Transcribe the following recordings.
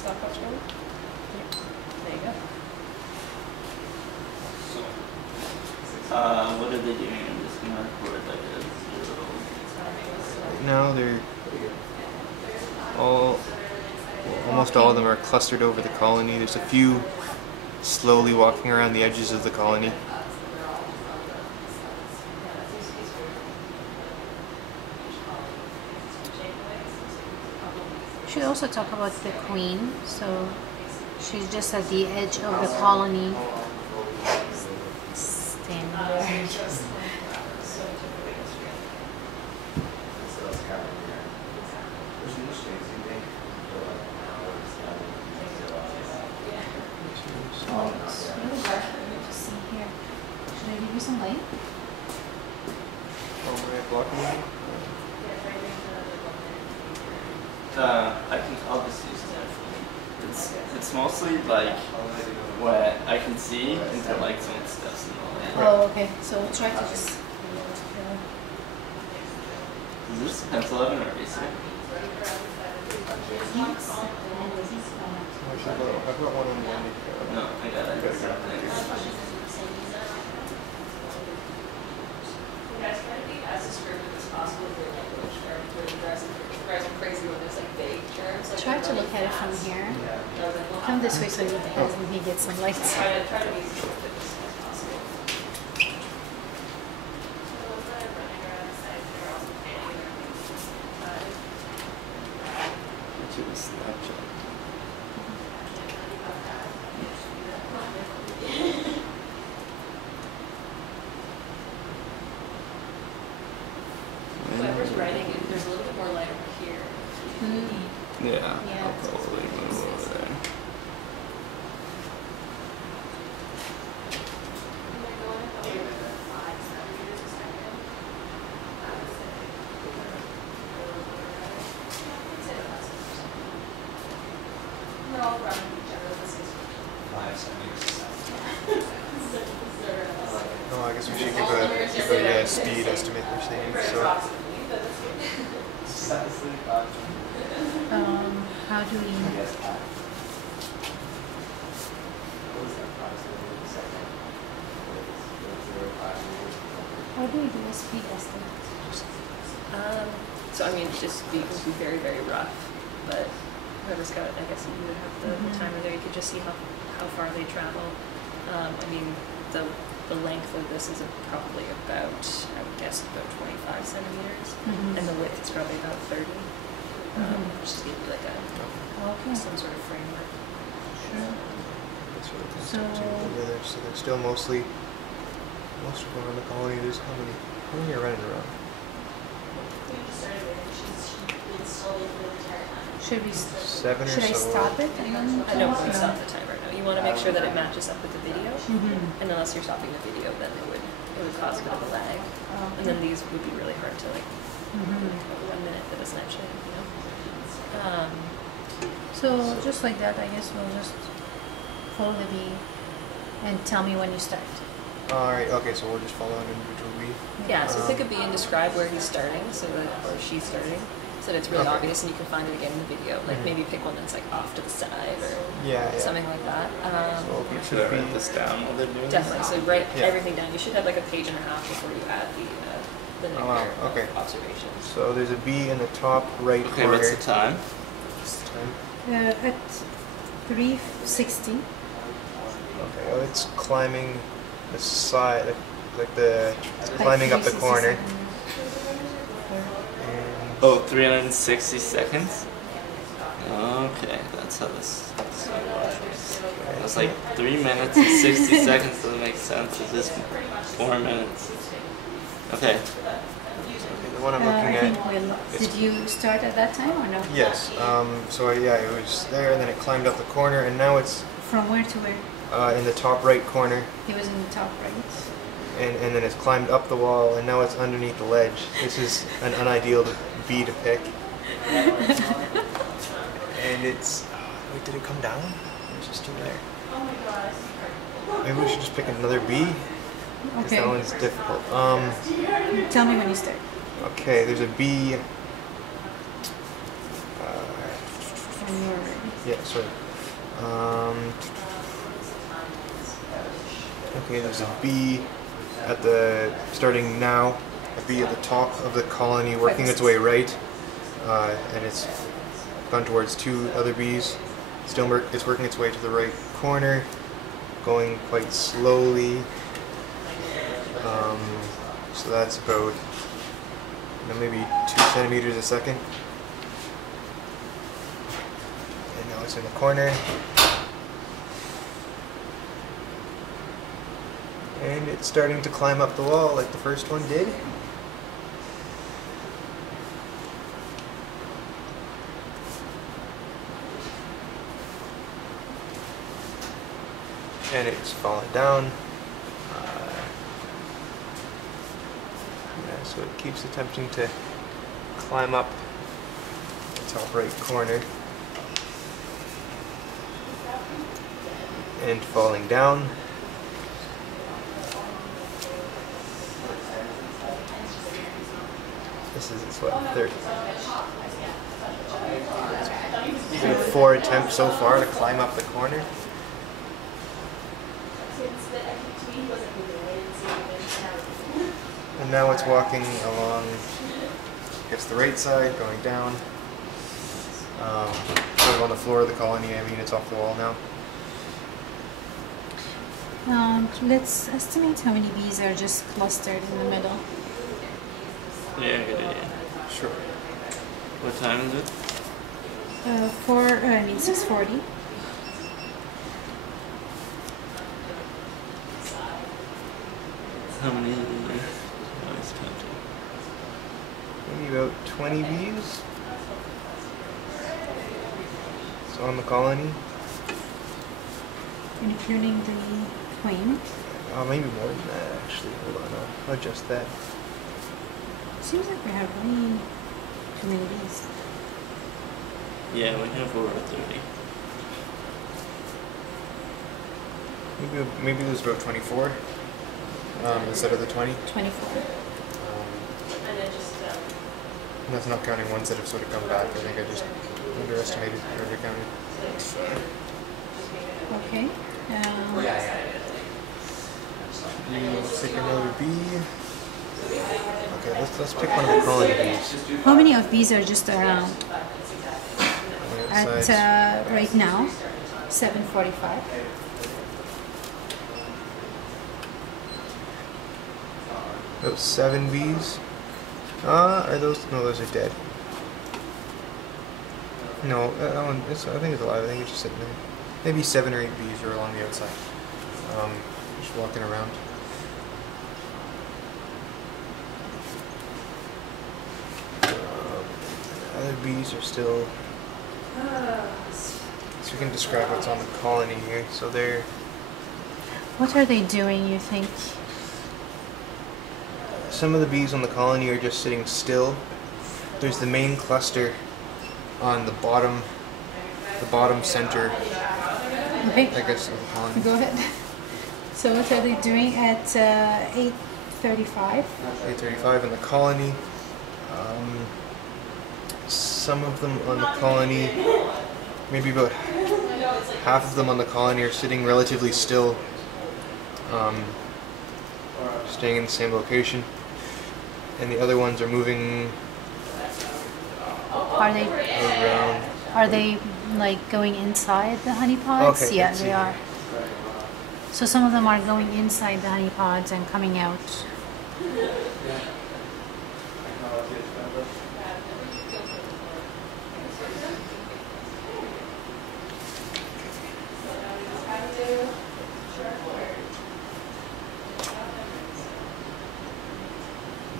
stopwatch going? Yeah. There you go. What are they doing? I'm just gonna record like a little. Right now they're almost all of them are clustered over the colony. There's a few slowly walking around the edges of the colony. We should also talk about the queen. So she's just at the edge of the colony, standing there. Oh, it's really dark to see here. Should I give you some light? Oh, am I blocking you? I'll just use that. It's mostly like what I can see until like someone steps in the lane. Oh, okay. So we'll try to just. Is this pencil oven or eraser? I've got one on one. No, I got it. You guys try to be as descriptive as possible with your language, or it drives me crazy when there's like vague terms. Like Try to look at it from here. Come this way so he gets some light. Try to be as descriptive as possible. To the Snapchat. Whoever's writing it, there's a little bit more light over here. Yeah, Yeah. I'll probably move over there. We're all running each other. This is 5 centimeters. No, I guess we should give a speed estimate we're saying. So How do we? How do we do a speed estimate? So I mean, just be very, very rough, but whoever's got it, I guess you would have the timer there. You could just see how far they travel. I mean, the length of this is probably about, I would guess, about 25 centimeters, and the width is probably about 30. Just give you like some sort of framework. Sure. that's what it comes down to. So they're still most of them around the colony. There's how many are running around? Should we? 7 or Should I so. stop it and then? I don't want to stop the timer. No, you want to make sure that it matches up with the video, Mm-hmm. and unless you're stopping the video, then it would cause a bit of a lag, and then these would be really hard to like 1 minute at a snapshot, you know. So just like that, I guess we'll just follow the bee and tell me when you start. Alright, okay, so we'll just follow an individual bee. Yeah, so pick a bee and describe where he's starting, or she's starting, so that it's really obvious and you can find it again in the video. Like maybe pick one that's like off to the side or something like that. So Should I write this down while they're doing Definitely. this? So write everything down. You should have like a page and a half before you add the wow, number okay. of observations. So there's a bee in the top right Okay, corner. what's the time? At 3:60. Okay, well, it's climbing the side, climbing up the corner. And Oh, 360 seconds? Okay, that's how this works. It was like 3 minutes and 60 seconds doesn't make sense. It's just 4 minutes. Okay. the one I'm looking I at. think did you start at that time or no? Yes. So yeah, it was there, and then it climbed up the corner, and now it's From where to where? in the top right corner, It was in the top right. and then it's climbed up the wall, and now it's underneath the ledge. This is an unideal bee to pick. And it's wait, did it come down? Or is it still there? Maybe we should just pick another bee. Because Okay. that one's difficult. Tell me when you start. Okay, there's a bee when you're ready. Yeah, sorry. Okay, there's a bee at the starting now. A bee at the top of the colony, working its way right, and it's gone towards two other bees. It's working its way to the right corner, going quite slowly. So that's about maybe 2 centimeters a second. And now it's in the corner. And it's starting to climb up the wall like the first one did. And it's fallen down. Yeah, so it keeps attempting to climb up the top right corner. And falling down. This is its third. It's been 4 attempts so far to climb up the corner. And now it's walking along, I guess, the right side, going down. Sort of on the floor of the colony. I mean, it's off the wall now. Let's estimate how many bees are just clustered in the middle. Yeah, good idea. Sure. What time is it? 6:40. How many? I was counting. Maybe about 20 bees. So on the colony. Including the queen. Maybe more than that actually. Hold on, I'll adjust that. Seems like we have way too many bees. Yeah, we have over 30. Maybe there's about 24 instead of the 20. 24. That's not counting ones that have sort of come back. I think I just underestimated or undercounted. Okay. Let's take another bee. Okay, let's pick one of the colony bees. How many of bees are just around On the at outsides. right now? 7:45. About 7 bees. Are those? No, those are dead. No, that one. I think it's alive. I think it's just sitting there. Maybe 7 or 8 bees are along the outside. Just walking around. Other bees are still. So we can describe what's on the colony here. So they're. What are they doing, you think? Some of the bees on the colony are just sitting still. There's the main cluster on the bottom center, Okay, I guess, of the colony. go ahead. So what are they doing at 8:35? 8:35 in the colony. Some of them on the colony, maybe about half of them on the colony are sitting relatively still, staying in the same location. And the other ones are moving around. Are they like going inside the honey pods? Okay, Yeah, let's see they here. are. So some of them are going inside the honey pods and coming out.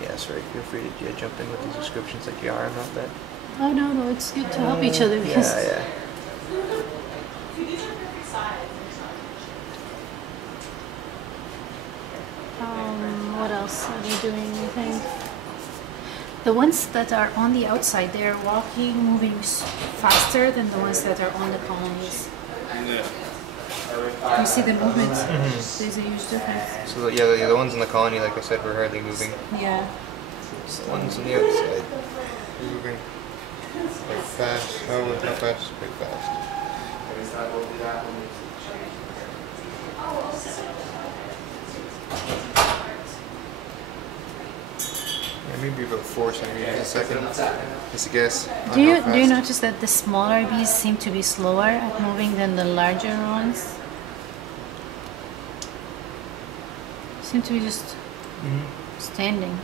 Yeah, sorry, feel free to jump in with these descriptions like you are. I'm not that. Oh no, it's good to help each other because Yeah. what else are they doing, you think? The ones that are on the outside, they're walking, moving faster than the ones that are on the colonies. Yeah. You see the movement? There's a huge difference. So yeah, the ones in the colony, like I said, were hardly moving. Yeah. The ones on the outside are moving. Quite fast. Oh, not fast. Quite fast. Yeah, maybe about 4 centimeters a second. Just a guess. on Do you how do you fast. notice that the smaller bees seem to be slower at moving than the larger ones? Seem to be just Mhm. standing.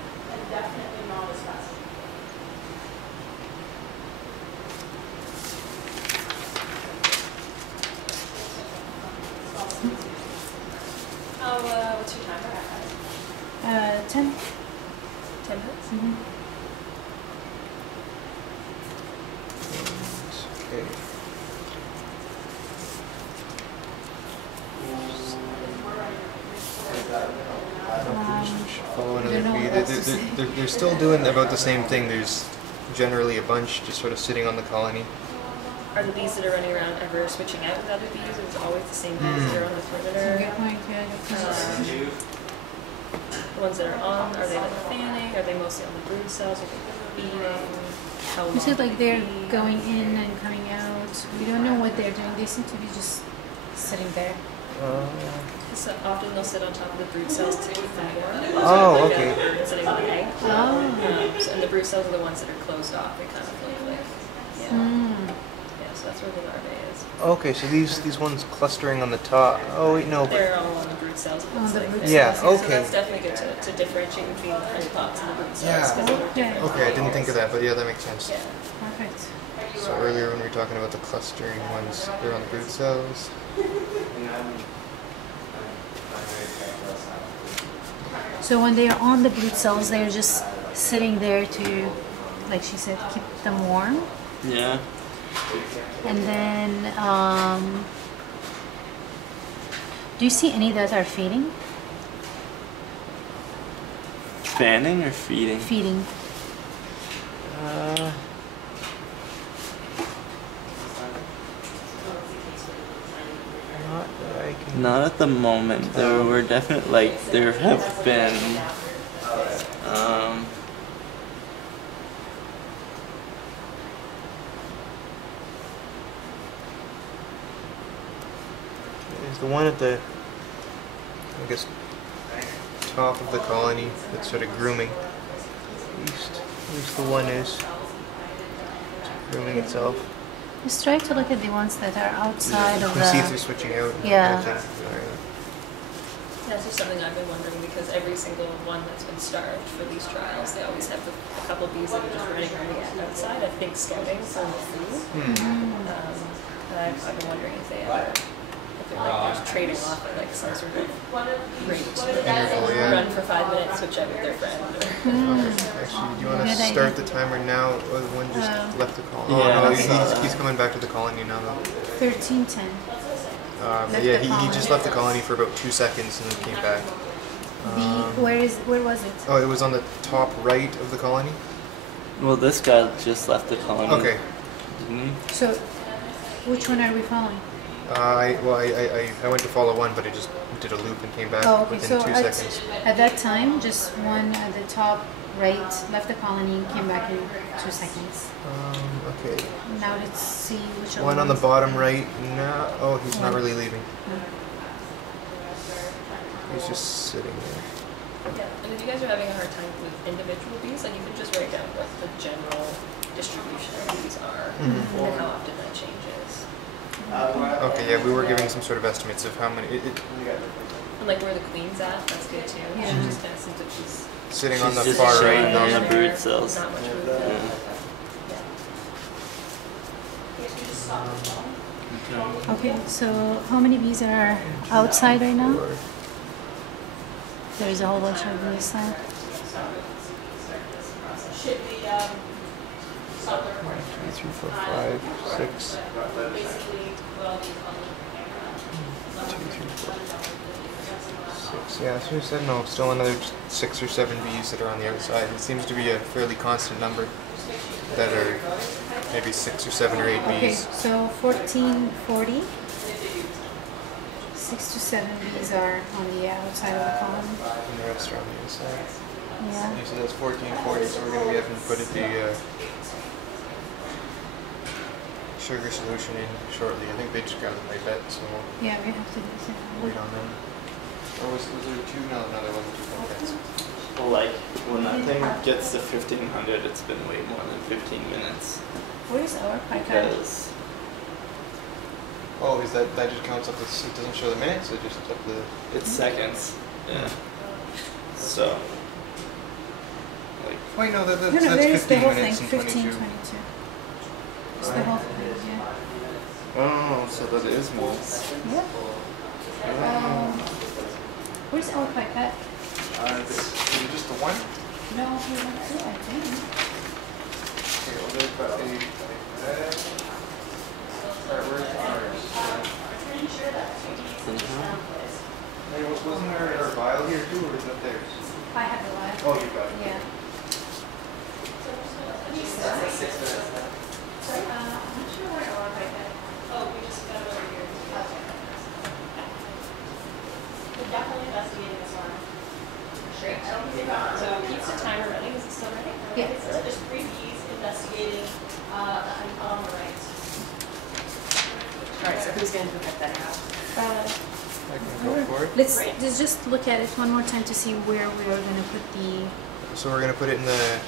What's your timer? 10. 10 minutes? Mm-hmm. Okay. Follow another don't know bee. what else to say. They're still doing about the same thing. There's generally a bunch just sort of sitting on the colony. Are the bees that are running around ever switching out with other bees, or is it always the same bees that are on the That's a perimeter? good point. Yeah, good point. The ones that are on, are they like fanning? Are they mostly on the brood cells? Are they feeding? How long You said like do they're they feed? going in and coming out. We don't know what they're doing. They seem to be just sitting there. So often they'll sit on top of the brood cells to keep them warm. Oh, Like okay. a bird sitting on an egg. Oh. And the brood cells are the ones that are closed off. They kind of look like, yeah. Mm. Yeah, so that's where the larvae is. Okay, so these ones clustering on the top. Oh wait, no. But They're all on the brood cells. It On looks the like. brood Yeah, cells. So okay. that's definitely good to differentiate between the honeypots and the brood cells. Yeah. 'Cause they're Okay. different Okay, I didn't think of layers. that, but yeah, that makes sense. Yeah. Perfect. So earlier when we were talking about the clustering ones, they're on the brood cells. So when they are on the brood cells, they're just sitting there to, like she said, keep them warm. Yeah. And then, do you see any that are feeding? Fanning or feeding? Feeding. Not that I can. Not at the moment. There were definitely like there have been. There's the one at the, I guess, top of the colony that's sort of grooming. At least the one is grooming itself. Just try to look at the ones that are outside You of can see if they're the. switching out. and Yeah. everything. Alright. That's just something I've been wondering because every single one that's been starved for these trials, they always have a couple bees that are just running around the outside, I think scouting for the food. And I've been wondering if they ever, if they're like just trading off at like some sort of rate. Interval, yeah. Run for 5 minutes, switch out with their friend. Actually, do you want to Good start idea. the timer now, or the one just left the colony? Yeah, Oh, no, I saw he's coming back to the colony now, though. 1310. But Left yeah, the he just colony. left the colony for about 2 seconds and then came back. Where was it? Oh, it was on the top right of the colony? Well, this guy just left the colony. Okay. Didn't he? So, which one are we following? I went to follow one, but it just did a loop and came back Oh, okay. within So 2 seconds. at that time, just one at the top right left the colony, came back in 2 seconds. Okay. Now let's see which One on the ones- bottom right. No. Oh, he's not really leaving. No. He's just sitting there. Yeah, and if you guys are having a hard time with individual bees, like you can just write down what the general distribution of bees are and how often that changes. Okay, yeah, we were giving some sort of estimates of how many. And like where the queen's at, that's good too. Yeah. She just kind of seems like she's Sitting on the She's just far right. chilling on there. the brood cells. not much movement. Okay. Okay, so how many bees are outside right now? There's a whole bunch of bees outside. 1, 2, 3, 4, 5, 6. 2, 3, 4, 6. Yeah, so we said no. Still another 6 or 7 bees that are on the outside. It seems to be a fairly constant number that are maybe 6 or 7 or 8 Okay, bees. so 1440. 6 to 7 bees are on the outside of the colony. And the rest are on the inside. Yeah. Yeah, so that's 1440. So we're going to be having to put it the sugar solution in shortly. I think they just grabbed the pipette, so Yeah, we have to do that. we'll wait on them. Or was there two? No, there wasn't two pipettes. Well, like when that thing gets to 1500, it's been way more than 15 minutes. Where's our pipette? Because Oh, is that just counts up? It doesn't show the minutes. It just up the. it's seconds. Yeah. So. Like. Wait, no, No, that's there is the 15 whole thing, minutes and 15, 22. 22. It's the whole thing, yeah. Oh, so that is more. Yeah. Where's our pipette? Is it just the one? No, we want two, I think. Okay, well, they've got a pipette. Alright, where's ours? Hey, wasn't there a vial here too, or is that theirs? I have the live. Oh, you got it. Yeah. Definitely investigating this one. Great. So keeps the timer running. Is it still running? Yeah. So there's 3 bees investigating on the right. All right. So who's going to pick that out? I can go for it. Let's Great. just look at it one more time to see where we are going to put So we're gonna put it in the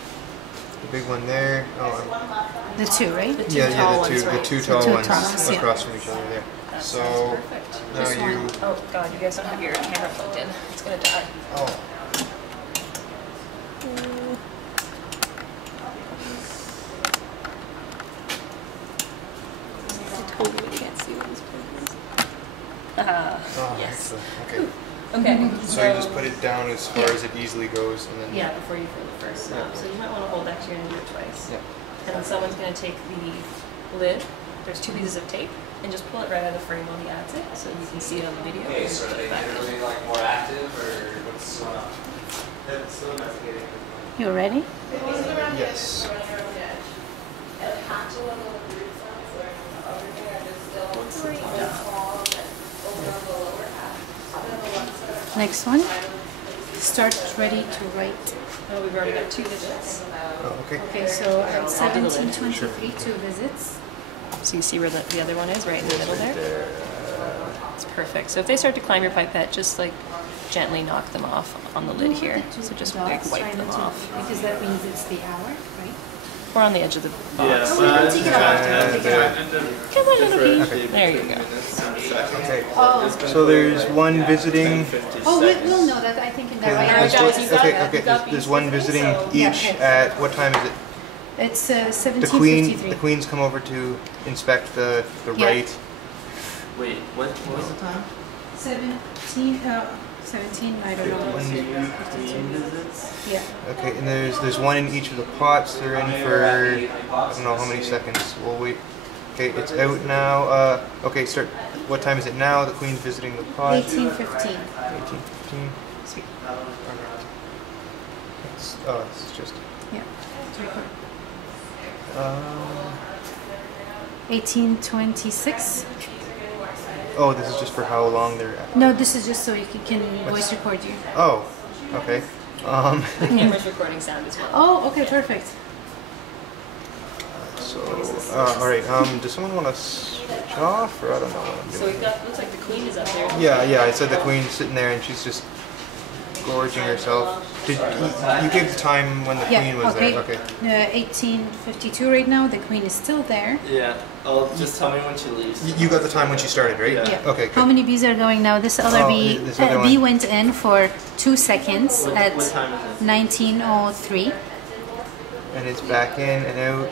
big one there. Oh, the two, right? The two yeah, tall the ones, two, right? the two tall two ones tall ones, yeah. across from each other there. That So sounds perfect. now Just you. one. Oh God, you guys don't have your camera plugged in. It's gonna die. Oh. I totally can't see what this plug is. Oh, Yes. excellent. Okay. Okay. So you just put it down as far as it easily goes, and then. Yeah, before you fill the first stop. So you might want to hold that 'cause you're gonna do it twice. Yeah. And then someone's gonna take the lid. There's 2 pieces of tape, and just pull it right out of the frame while he adds it, so you can see it on the video. Okay, and so are put they it back in. literally like more active or what's going on? They're still investigating. You ready? Yes. Next one. Start ready to write. Oh, we've already got 2 visits. Oh, okay. Okay, so at I'll do the lid. 17:23, 2 visits. So you see where the other one is, right in the middle there? It's perfect. So if they start to climb your pipette, just like gently knock them off on the lid here. So just like Dots wipe right them into- off. Because that means it's the hour, right? Or on the edge of the Yeah, box. Oh, we can take it off. Take it off. Come on, little bee. Okay. There you go. Okay. Oh, So there's one visiting. oh, we'll know that, I think, in the Yeah, right. guys, you got Okay, that. okay. You got There's bees one visiting, visiting so- each Yeah. at what time is it? It's The 17:53. queen's come over to inspect the Yeah. right. Wait, what was the time? 17, I don't know. Visits? Yeah. Okay, and there's one in each of the pots. They're in for I don't know how many seconds. We'll wait. Okay, it's out now. Okay, start. What time is it now? The queen's visiting the pot. 18:15. 18:15. Sweet. Oh, it's just. Yeah. It's recording. 18:26. Oh, this is just for how long they're at. No, this is just so you can voice record you. Oh, okay. The camera's recording sound as well. Oh, okay, perfect. So, all right. Does someone want to switch off, or I don't know what I'm So doing? we've got, looks like the queen is up there. Yeah. I said the queen's sitting there and she's just gorging herself. Did you gave the time when the Yeah, queen was okay. there? Okay. 18:52 right now. The queen is still there. Yeah. Oh, just tell me when she leaves. You got the time when she started, right? Yeah. Yeah. Okay. How Good. many bees are going now? This other Oh, bee, this other bee one. went in for 2 seconds What at time is it? 19:03. And it's back in and out.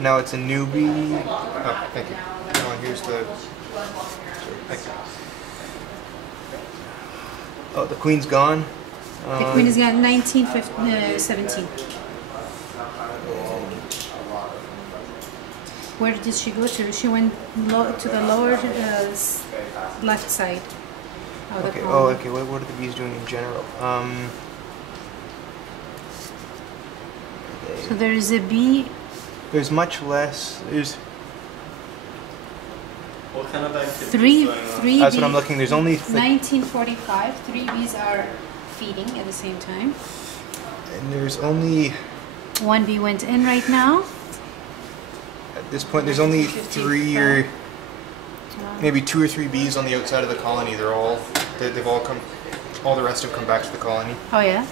Now it's a newbie. Oh, thank you. Oh, here's the. Thank you. Oh, the queen's gone. The queen is gone 19:17. Where did she go to? She went to the lower left side of the Okay. column. Oh, okay. What are the bees doing in general? So there is a bee. There's much less. There's. What kind of activity Three is going on? That's what I'm bees. looking. There's only. 19:45. 3 bees are feeding at the same time. And there's only. 1 bee went in right now. At this point, there's only 3 or maybe 2 or 3 bees on the outside of the colony. They've all come. All the rest have come back to the colony. Oh yeah?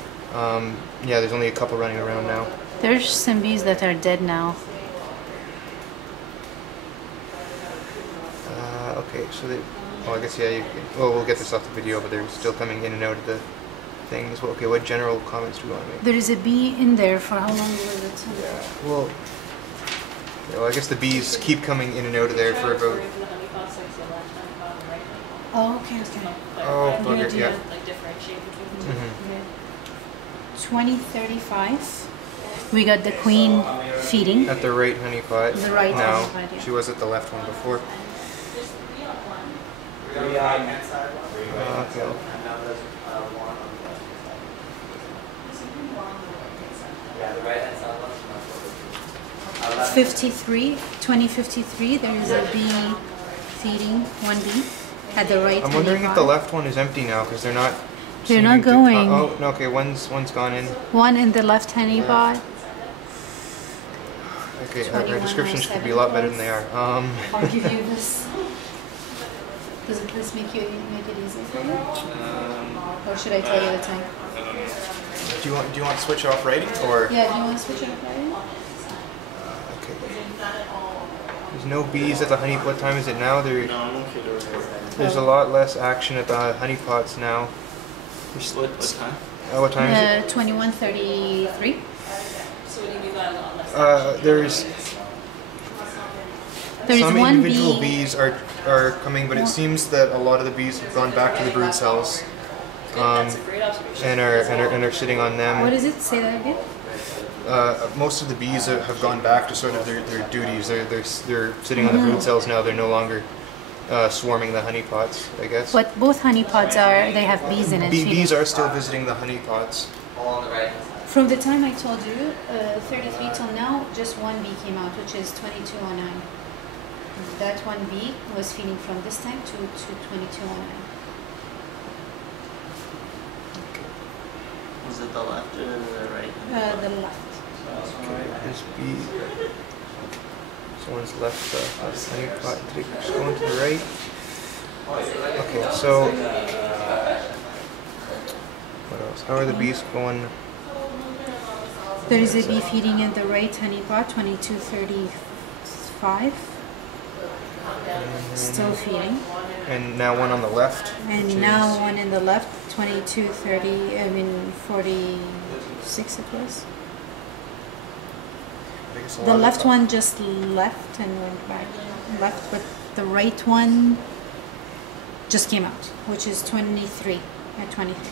Yeah, there's only a couple running around now. There's some bees that are dead now. Okay, so they. Well, I guess yeah. Well, we'll get this off the video, but they're still coming in and out of the thing as well. Okay, what general comments do we want to make? There is a bee in there for how long was it? Well, I guess the bees keep coming in and out of there for about. Oh, okay, okay. Oh, bugger, yeah. Like differentiate between the two. Mhm. 2035. We got the queen feeding. At the right honey pot. The right now. honey pot, yeah. She was at the left one before. Okay. Yeah, the right hand side. 2053, there is a bee feeding, one bee at the right. I'm wondering if the left one is empty now because they're not. They're not seeming to going. oh, no, okay, one's gone in. One in the left honey pot. Okay, our descriptions could be a lot better than they are. I'll give you this. Does this make it easy for you? Or should I tell you the time? do you want to switch off writing or? Yeah, do you want to switch it up right? Okay. There's no bees at the honey. What time is it now? There's a lot less action at the honey pots now. What time? What time is it? 21:33. So what do you mean by a lot less? There's some one individual bee. bees are coming, but it seems that a lot of the bees have gone back to the brood cells. That's a great observation. And are sitting on them. What does it say that again? Most of the bees have gone back to sort of their duties. They're sitting on the brood cells now. They're no longer swarming the honey pots, I guess. But both honey pots they have bees in it. Bees are still visiting the honey pots. All on the right hand side. From the time I told you, 33 till now, just one bee came out, which is 2209. That one bee was feeding from this time to 2209. Was it the left or the right? The left. Okay, this bee. Someone's left the honey pot. Just going to the right. Okay, so what else? How are the bees going? There is a bee feeding in the right honey pot, 2235. Still feeding. And now one on the left. And which now is- one in the left, 46 it was. I guess a The lot of left one just left and went back. Left, but the right one just came out, which is 23 at 23.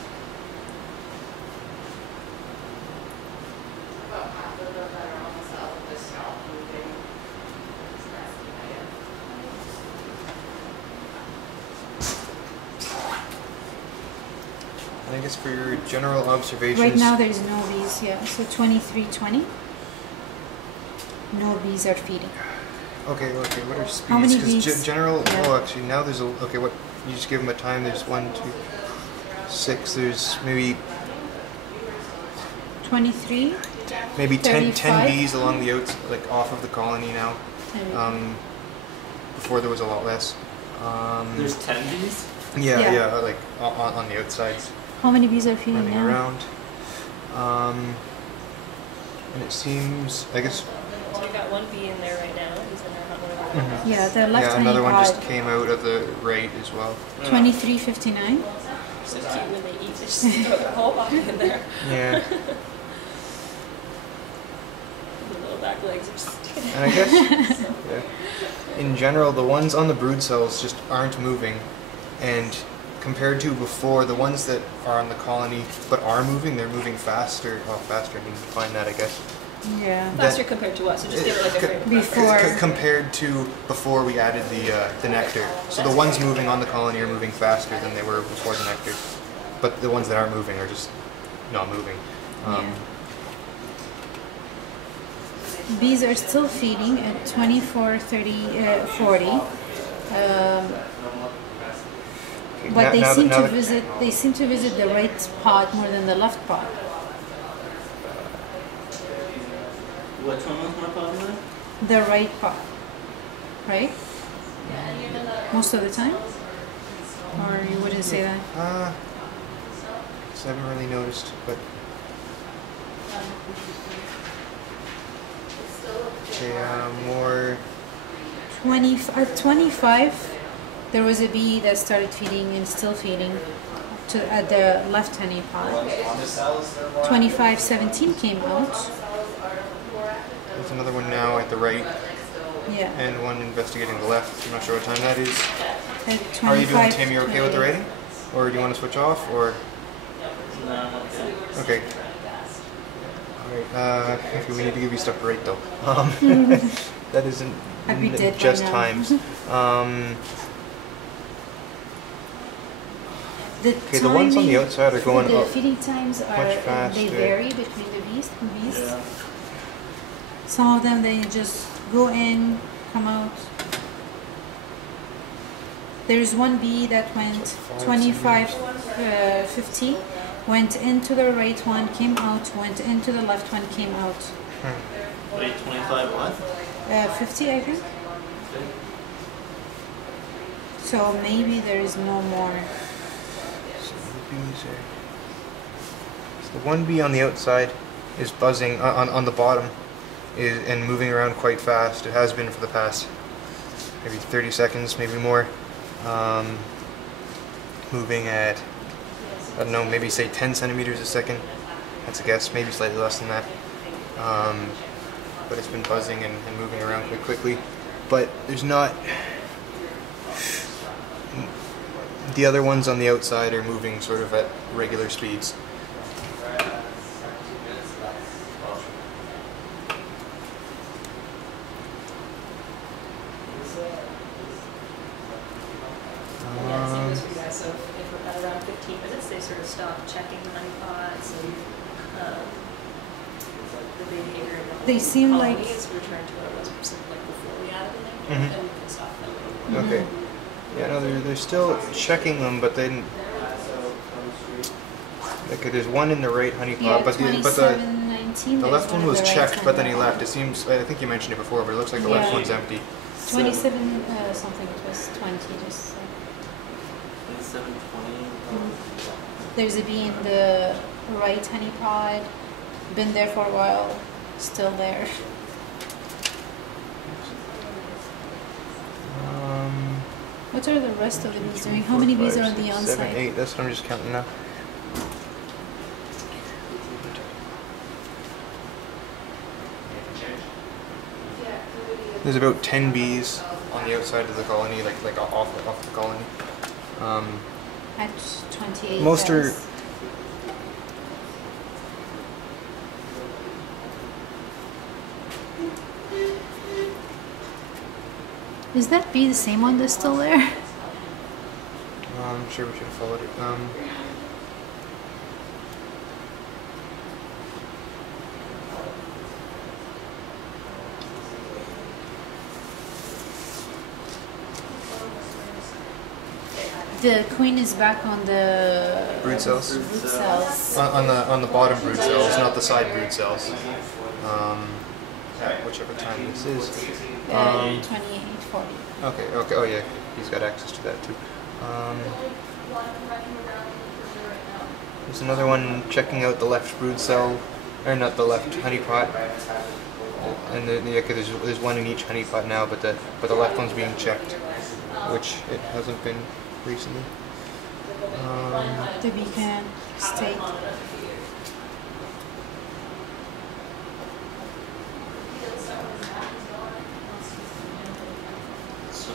I guess for your general observations. Right now there is no bees, yeah. So 2320. No bees are feeding. Okay, what are speeds? How many 'Cause bees? general. Yeah. Oh, actually, now there's a. Okay, what? You just give them a time. There's 1, 2, 6. There's maybe 23. 10 35. bees along the outs, like off of the colony now. Before there was a lot less. There's 10 bees? Yeah, like on the outsides, How many bees are feeding running now? around. And it seems, I guess. So we got one bee in there right now. He's in there, whatever. Yeah, the left Yeah, honey another one pot. just came out of the right as well. 2359. So cute when they eat. They just throw their whole body in there. Yeah, The little back legs are just sticking and I guess in general, the ones on the brood cells just aren't moving, and compared to before, the ones that are on the colony but are moving, they're moving faster. Well, faster, I mean, define that, I guess. Yeah. faster compared to what? So just give it like a frame. Before. Compared to before we added the nectar. So the ones moving on the colony are moving faster than they were before the nectar, but the ones that aren't moving are just not moving. Bees are still feeding at 24, 30, 40. But they seem to visit. They seem to visit the right pot more than the left pot. Which one was more popular? The right pot. right? Most of the time? Or you wouldn't say that? So I haven't really noticed, but more. 25, there was a bee that started feeding and still feeding at the left honey pot. 25:17 came out. There's another one now at the right, Yeah. and one investigating the left. I'm not sure what time that is. At How are you doing, 25, Tim? You okay with the rating? Or do you want to switch off? Or No, I'm okay. okay. All right. Okay, we need to give you stuff to rate though. That isn't I'd be dead by just now. times. The the ones on the timing outside are for going the up feeding times are much they faster. vary between the bees. Yeah. Some of them they just go in, come out. There's one bee that went 25:50, went into the right one, came out, went into the left one, came out. Wait, 25 what? 50, I think. So maybe there is no more. So the one bee on the outside is buzzing on the bottom and moving around quite fast. It has been for the past maybe 30 seconds, maybe more. Moving at, I don't know, maybe say 10 centimeters a second. That's a guess, maybe slightly less than that. But it's been buzzing and moving around quite quickly. But there's not... The other ones on the outside are moving sort of at regular speeds. Yeah, same goes for you guys. So if we're at around 15 minutes, they sort of stop checking the honey pots and the behavior in the whole They seem like- colony is returned to what it was like before we added the nectar, Mhm. and we can stop them. Okay. Yeah, no, they're still checking them, but they didn't. Like, there's one in the right honey pot, Yeah, but the 27:19. the there's left one of was the right checked, one but then he now. left. It seems, I think you mentioned it before, but it looks like the left Yeah. one's empty. 27 something. It was 20. Just 27:20. there's a bee in the right honey pod. Been there for a while. Still there. What are the rest of the bees doing? How many bees are on the 7, outside? 8. That's what I'm just counting now. There's about 10 bees on the outside of the colony, like off the colony. At 28. Most are- guys. Is that bee the same one that's still there? I'm sure we should have followed it. The queen is back on the Brood cells. brood cells. On the bottom brood cells, not the side brood cells. At whichever time this is. 28:40. Okay. Oh yeah, he's got access to that too. There's another one checking out the left brood cell, or not the left honey pot. And there's one in each honey pot now, but the left one's being checked, which it hasn't been recently. The beacon state. So,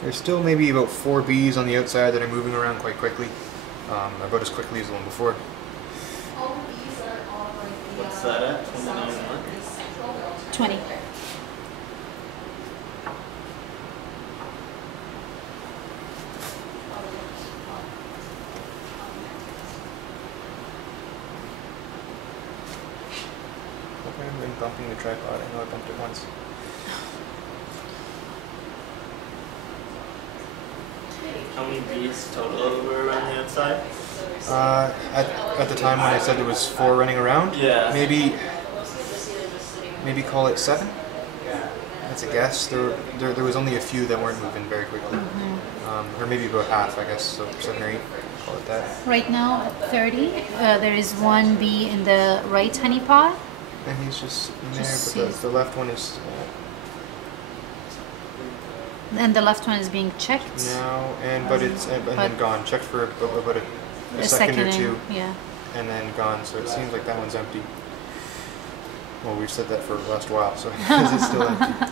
There's still maybe about 4 bees on the outside that are moving around quite quickly, about as quickly as the one before. what's that at? 29 what? 20. Hope I haven't been bumping the tripod. I know I bumped it once. How many bees total were around the outside? At the time when I said there was 4 running around, Yeah. maybe call it 7. that's a guess. There was only a few that weren't moving very quickly, or maybe about half, I guess. So 7 or 8, call it that. Right now at 30, there is one bee in the right honey pot. And he's just sitting there, Just but sees- the left one is And the left one is being checked. now, but it's and then But- gone. Checked for about a second or two, Yeah. and then gone. So it seems like that one's empty. Well, we've said that for the last while, so it's still empty.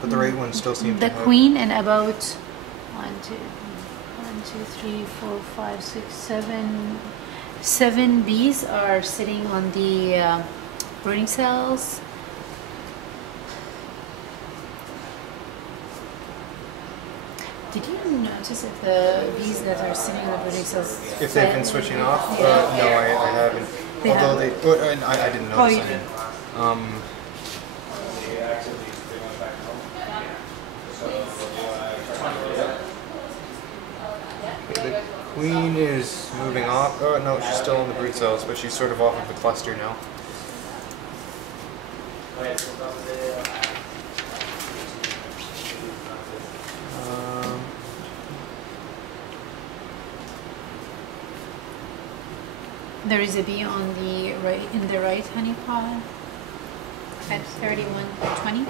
But the right one still seems The to have. queen and about 1, 2, 3, 4, 5, 6, 7. 7 bees are sitting on the brooding cells. Did you notice if the bees that are sitting on the brooding cells? If they've been switching off? No, I haven't. They Although haven't? they, and I didn't notice. Oh, you I mean, the queen is moving off. Oh no, she's still in the brood cells, but she's sort of off of the cluster now. There is a bee on the right in the right honey pot at 31:20,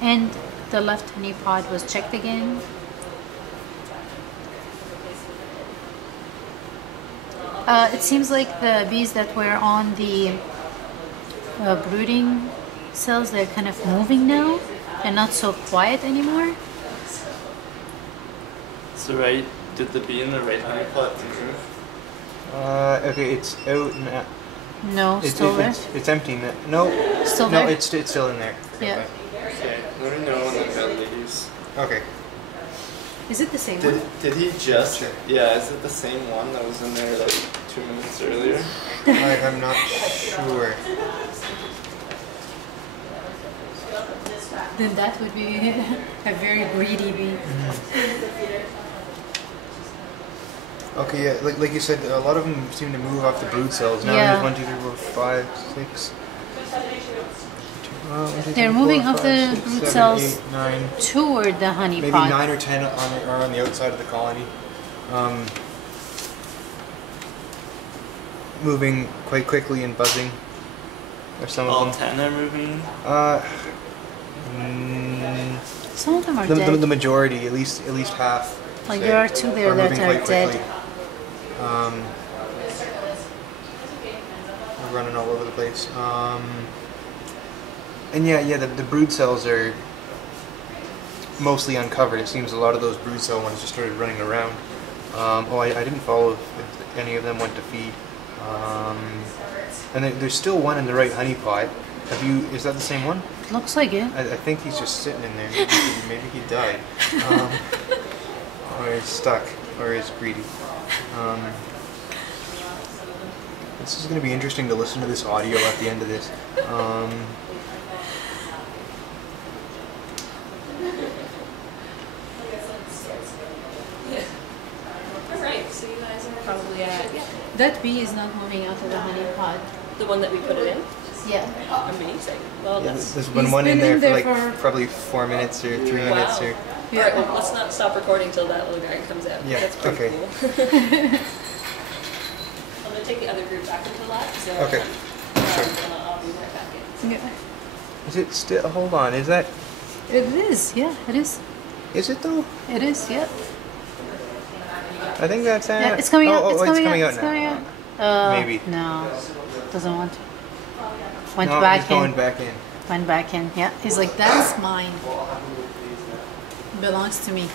and the left honey pot was checked again. It seems like the bees that were on the brooding cells, they're kind of moving now and not so quiet anymore. So right, did the bee in the right honey pot move? Okay, it's out now. No, still there. It's empty now. No, Still no, there? it's still in there. Yeah. Okay, let me know when the cat leaves. Okay. Is it the same one? Did he just? Sure. Yeah, is it the same one that was in there like 2 minutes earlier? I'm not sure. Then that would be a very greedy bee. Okay, yeah, like you said, a lot of them seem to move off the brood cells. Now Yeah. there's 1, 2, 3, 4, 5, 6. They're moving off the brood cells 8, 9. Toward the honey Maybe pot. 9 or 10 are on the outside of the colony. Moving quite quickly and buzzing. Or some All of them. 10 are moving. Some of them are The dead. majority, at least half. Like say, there are 2 there that moving are quite dead. quickly. We're running all over the place. And yeah, the brood cells are mostly uncovered. It seems a lot of those brood cell ones just started running around. I didn't follow if any of them went to feed. And there's still one in the right honey pot. Is that the same one? Looks like it. I think he's just sitting in there. Maybe he died. Or he's stuck. Or he's greedy. This is going to be interesting to listen to this audio at the end of this. Alright, so you guys are probably at That bee is not moving out of the honey pot. the one that we put it in. Yeah. Amazing. Well, Yeah, that's... there's been He's one in been there in for there like for- probably 4 minutes or 3 minutes or. Alright, well, let's not stop recording till that little guy comes out. Yeah, That's pretty okay. cool. I'm gonna take the other group back into the lab, so... Okay, sure. I'll be right back in. Yeah. Is it still? Hold on. Is that? It is. Yeah, it is. Is it though? It is. Yeah. I think that's. Yeah, it's coming out. Oh, It's it's coming coming out. out It's now. coming out. Maybe. No, doesn't want to. Went No, back he's going in. back in. Went back in. Yeah. He's like, that's mine. Belongs to me.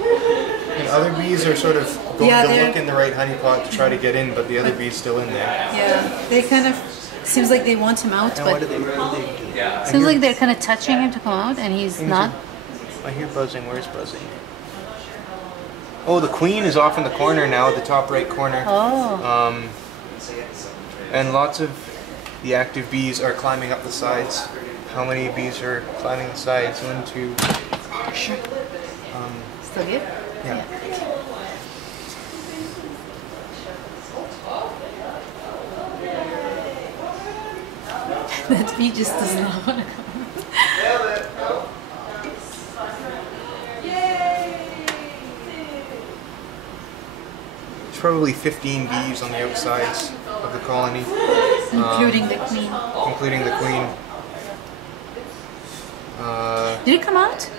And other bees are sort of going Yeah, to they're- look in the right honey pot to try to get in, but the other bee's still in there. Yeah. They kind of seems like they want him out, And what but do they do? Yeah. seems like they're kind of touching him to come out, and he's not. I hear buzzing. Where's buzzing? Oh, the queen is off in the corner now, the top right corner. Oh. And lots of the active bees are climbing up the sides. How many bees are climbing the sides? 1, 2. Still good? Yeah. That bee just does not want to come. Nailed it. Go. There's probably 15 bees on the outsides of the colony, Including the queen. including the queen. Did it come out?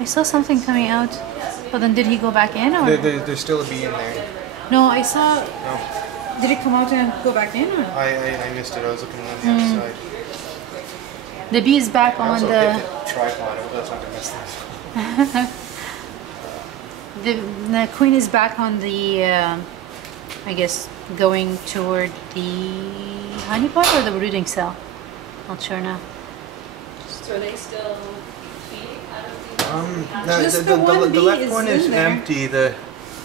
I saw something coming out. But then did he go back in or? There's still a bee in there. No, I saw. No, Did it come out and go back in or? I missed it. I was looking on the outside. The bee is back I on also the. hit the tripod. I was not gonna miss that. The queen is back on the. I guess going toward the honey pot or the brooding cell. Not sure now. So are they still feeding out of the No, Just the one the bee left is one is in there. empty. The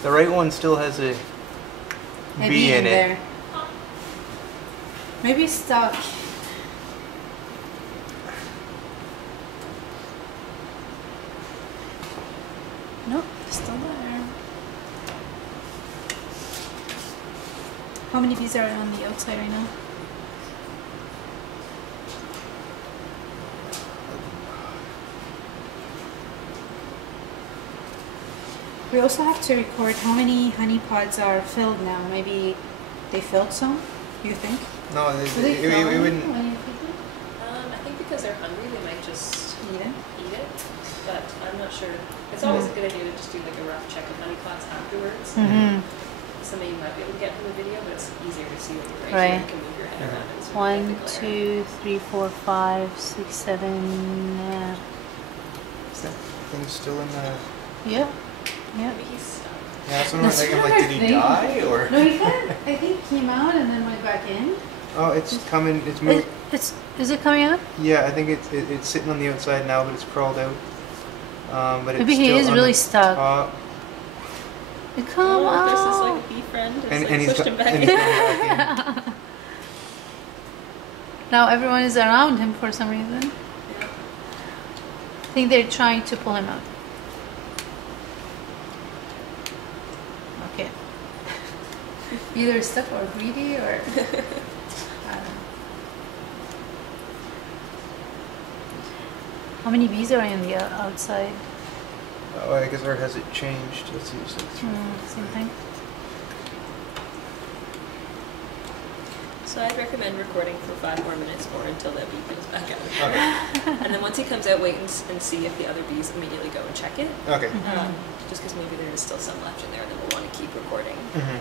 right one still has a A bee in it. there. Maybe it's stuck. Nope, still there. How many bees are on the outside right now? We also have to record how many honey pods are filled now. Maybe they filled some, you think? No, Do they it fill wouldn't. when you feed them? I think because they're hungry, they might just Eat it? eat it, but I'm not sure. It's always a good idea to just do like a rough check of honey pots afterwards. Mm-hmm. Something you might be able to get from the video, but it's easier to see when you're Right. You can move your head around and sort of One, get the glare. 2, 3, 4, 5, 6, 7. Is that thing still in the? Yeah. Yeah. Maybe he's stuck. Yeah, that's what I'm That's thinking. what Like, I did he think. die or? No, he kind of, I think came out and then went back in. Oh, it's coming. It's moved. Is it coming out? Yeah, I think it's sitting on the outside now, but it's crawled out. But it's Maybe he still is on really the stuck. top. Come Oh, out. this is like a bee friend. It's And, like and he's pushed got, him back and in. he's going back in. Now everyone is around him for some reason. Yeah. I think they're trying to pull him out. Okay. Either stuck or greedy or. I don't know. How many bees are on the outside? Oh, I guess, or has it changed? Let's see. It's like three. Same thing. So I'd recommend recording for 5 more minutes or until that bee comes back out. Okay. And then once he comes out, wait and see if the other bees immediately go and check it. Okay. Just because maybe there is still some left in there, and then we'll want to keep recording. Mm-hmm.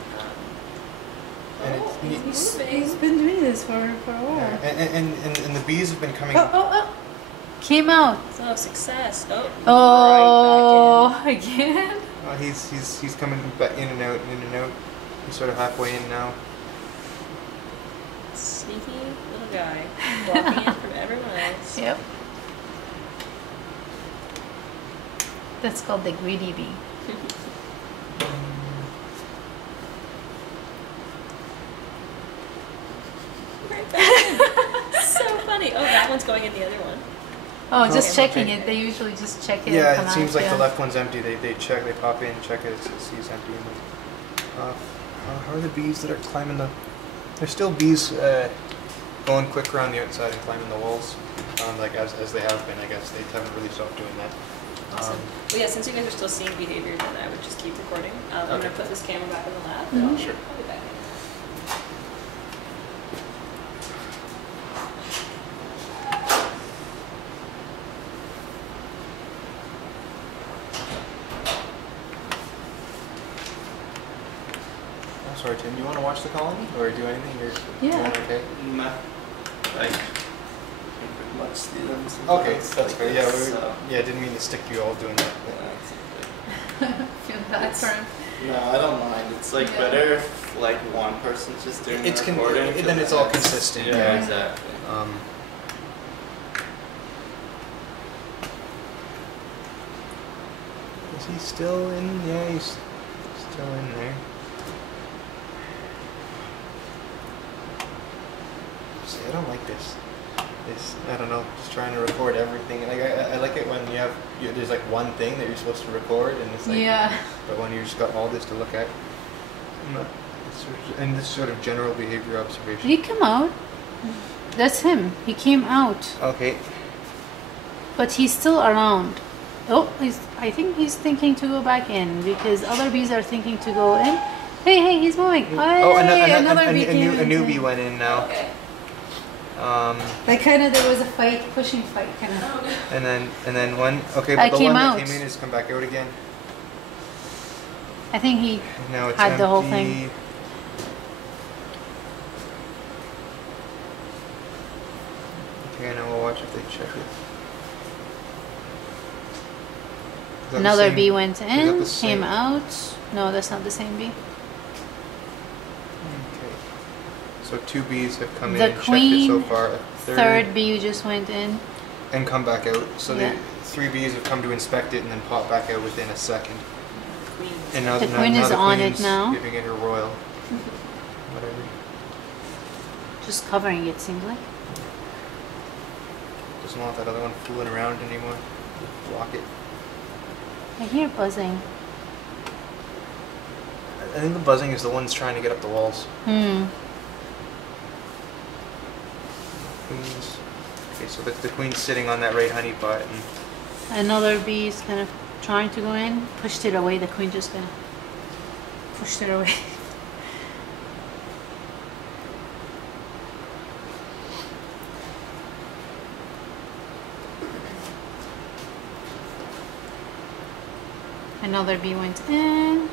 And Oh, it's he's He's moving. been doing this for a while. and the bees have been coming. Oh. Came out. Oh, success. Oh. Oh, again? He's coming back in and out, in and out. He's sort of halfway in now. Sneaky little guy. Walking in from everyone else. Yep. That's called the greedy bee. Right back in. So funny. Oh, that one's going in the other one. Oh, just Okay. checking it. They usually just check it. and Yeah, come it seems out, like yeah. the left one's empty. They check, they pop in, check it, it's empty. And then, how are the bees that are climbing the? There's still bees going quick around the outside and climbing the walls, like as they have been. I guess they haven't really stopped doing that. Awesome. Well, yeah, since you guys are still seeing behavior, then I would just keep recording. I'm going to Okay. put this camera back in the lab. Mhm. and Sure. I'll be back in. I'm sorry, Tim. Do you want to watch the colony or do anything? You're Yeah. doing okay. Nah, like, I pretty much see them Okay, sometimes, that's like good. Yeah, this, so, yeah. Didn't mean to stick you all doing that. yeah, it's okay. Feel bad for him. No, I don't mind. It's like Yeah. better if like one person's just doing It's the recording. then it's all consistent. Yeah, Yeah. exactly. Is he still in? Yeah, he's still in there. See, I don't like this. I don't know, just trying to record everything. Like I like it when there's like one thing that you're supposed to record, and it's like, Yeah. but when you just got all this to look at, and this sort of general behavior Did observation. he come out? That's him. He came out, Okay. but he's still around. Oh, I think he's thinking to go back in because other bees are thinking to go in. Hey, he's moving. Hey, Oh, another bee a came new in. bee went in now. Okay. Like kind of, there was a fight, pushing fight, kind of. Oh, And then one. Okay, I but the came one out. that came in has come back out again. I think he Now it's had empty. the whole thing. Okay, now we'll watch if they check it. Is that the Another same- bee went that in, the same- came out. No, that's not the same bee. Okay. So 2 bees have come in The and checked it so queen, far. A Third bee just went in. and come back out. So Yeah. the 3 bees have come to inspect it and then pop back out within a second. Queen. And now The now- queen now is the on it queen's now. giving it her royal. Whatever. Just covering it, seems like. Doesn't want that other one fooling around anymore. Block it. I hear buzzing. I think the buzzing is the ones trying to get up the walls. Hmm. Queens. Okay, so the queen's sitting on that right honey pot and Another bee is kind of trying to go in. Pushed it away. The queen just kind of pushed it away. Another bee went in.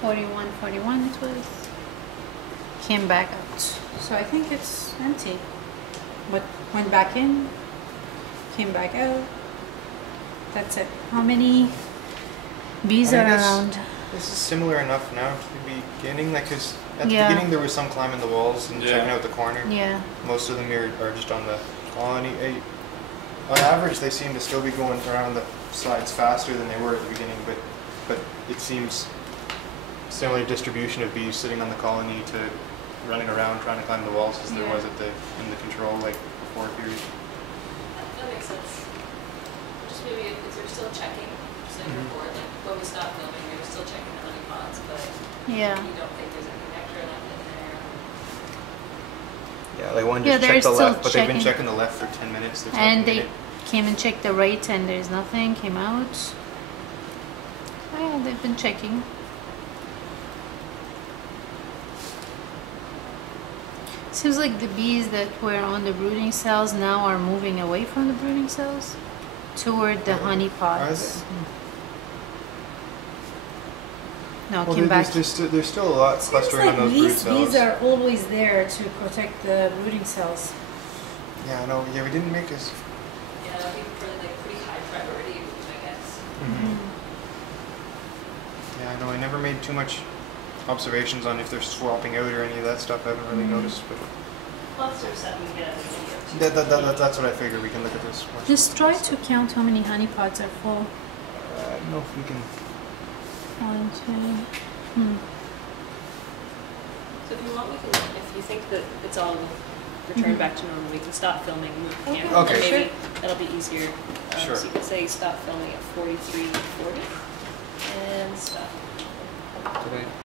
41, 41 it was. Came back out. So I think it's empty. But went back in, came back out. That's it. How many bees I are guess around? this is similar enough now to the beginning. Like, 'cause at the Yeah. beginning there was some climbing the walls and Yeah. checking out the corner. Yeah. Most of them are just on the colony. On average, they seem to still be going around the sides faster than they were at the beginning, but it seems similar distribution of bees sitting on the colony to running around trying to climb the walls as there Yeah. was in the control like before period. That makes sense. Just maybe if they're still checking, just like Mhm. report, like when we stop filming, they were still checking the honey pots, but Yeah. you don't think there's any nectar left in there. Yeah, like one Yeah, just they're checked the still left, but they've been checking. checking the left for 10 minutes. They're And talking they came and checked the right and there's nothing, came out. Oh yeah, they've been checking. Seems like the bees that were on the brooding cells now are moving away from the brooding cells toward the honey pots. No, Well, came back. there's still a lot clustering on those brood cells. are always there to protect the brooding cells. Yeah, I know. Yeah, we didn't make this. Yeah, that'd be pretty high priority, I guess. Mm-hmm. Yeah, I know. I never made too much observations on if they're swapping out or any of that stuff. I haven't really noticed, but Plus there's something you get in the video. that's what I figured. We can look at this. once. Just try to count how many honey pots are full. I don't know if we can. 1, 2. So if you want, we can, if you think that it's all returned back to normal, we can stop filming, move the camera. Okay. and maybe that'll be easier. Sure. So you can say stop filming at 43:40 and stop. Did I?